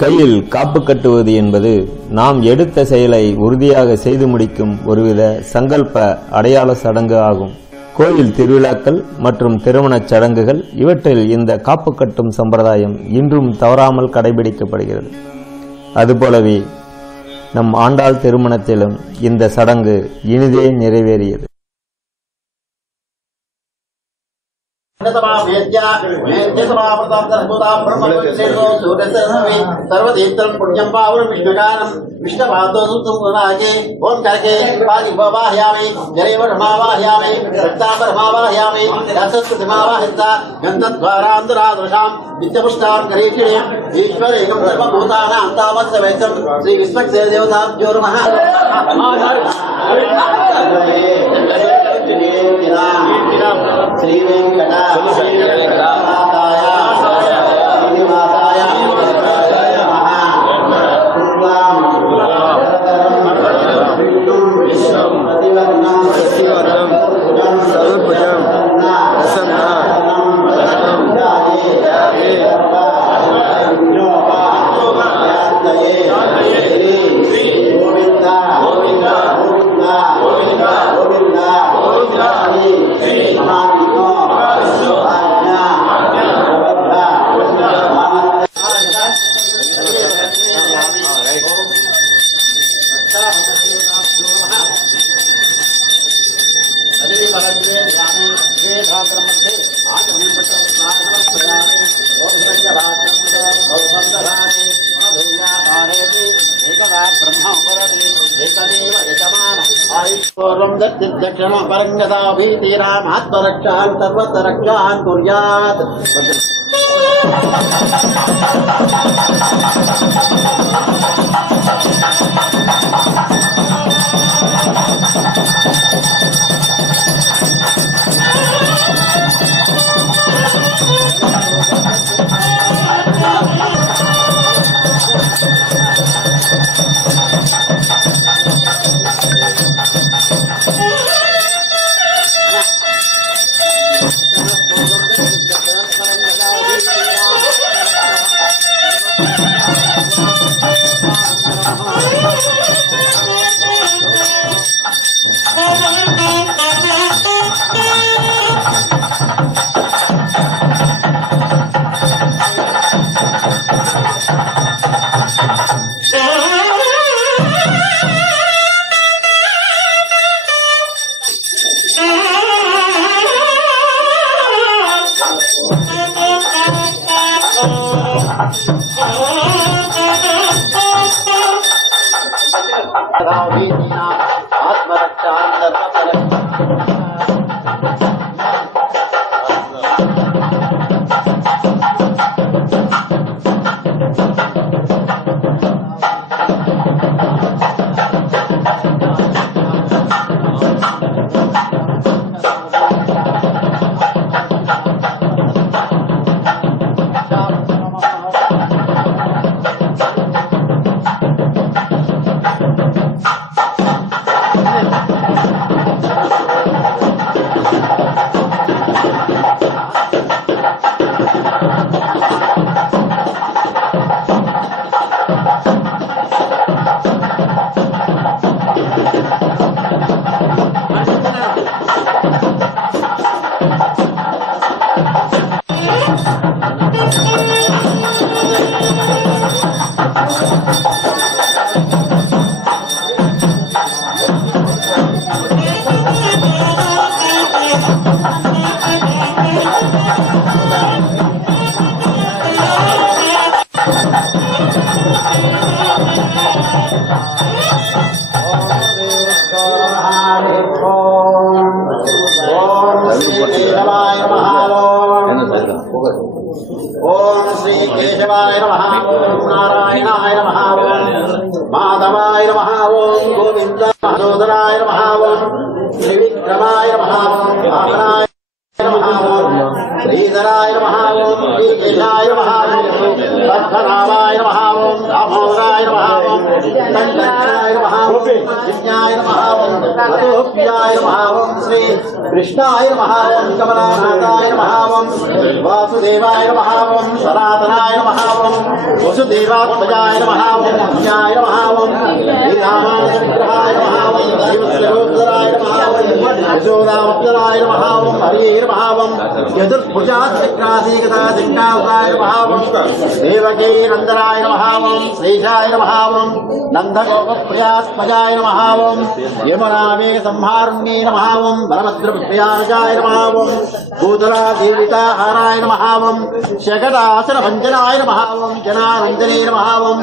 கையில் காப்பு கட்டுவது என்பது நாம் எடுத்த செயலை உறுதியாக செய்து முடிக்கும் ஒருவித சங்கல்ப அடையாள சடங்கு ஆகும். கோயில் திருவிழாக்கள் மற்றும் திருமணச் சடங்குகள் இவற்றில் இந்த காப்பு கட்டும் சம்பிரதாயம் இன்றும் தவறாமல் கடைபிடிக்கப்படுகிறது. அதுபோலவே நம் ஆண்டாள் திருமணத்திலும் இந்த சடங்கு இனிதே நிறைவேறியது. श्री वेंकटा दक्षिण परंगता भीतिराम आत्मरक्षान् सर्वत्र रक्षान् कुर्यात्। ओम श्री केशवाय नमः। ओम नारायणाय नमः। ओम माधवाय नमः। ओम गोविंदाय नमः। ओम त्रिविक्रमाय नमः। ओम वामनाय नमः। ओम श्रीधराय नमः। ओम श्रीकेशाय नमः। పద్మనాభాయ నమః ఓం దామోదరాయ నమః ఓం కంకణాయ నమః ఓం విజ్ఞాయ నమః ఓం అతోప్యాయ నమః ఓం శ్రీ కృష్ణాయ నమః ఓం కమలానాథాయ నమః ఓం వాసుదేవాయ నమః ఓం సనాతనాయ నమః ఓం వసుదేవాత్మజాయ నమః ఓం జ్ఞాయ నమః ఓం శ్రీరామాయ విగ్రహాయ నమః ఓం శివస్వరూపధరాయ నమః ఓం యశోదావప్తరాయ నమః ఓం హరే నమః ఓం యదుర్భుజాధిక్రాసీకతా దిక్కావతాయ నమః ఓం దేవకీ నందనాయ నమః ఓం శ్రీశాయ నమః ఓం నందగోపప్రియాత్మజాయ నమః ఓం యమునామే సంహారుణ్యే నమః ఓం బలభద్రప్రియాజాయ నమః ఓం భూతలా దేవితాహారాయ నమః ఓం శకటాసన భంజనాయ నమః ఓం జనారంజనే నమః ఓం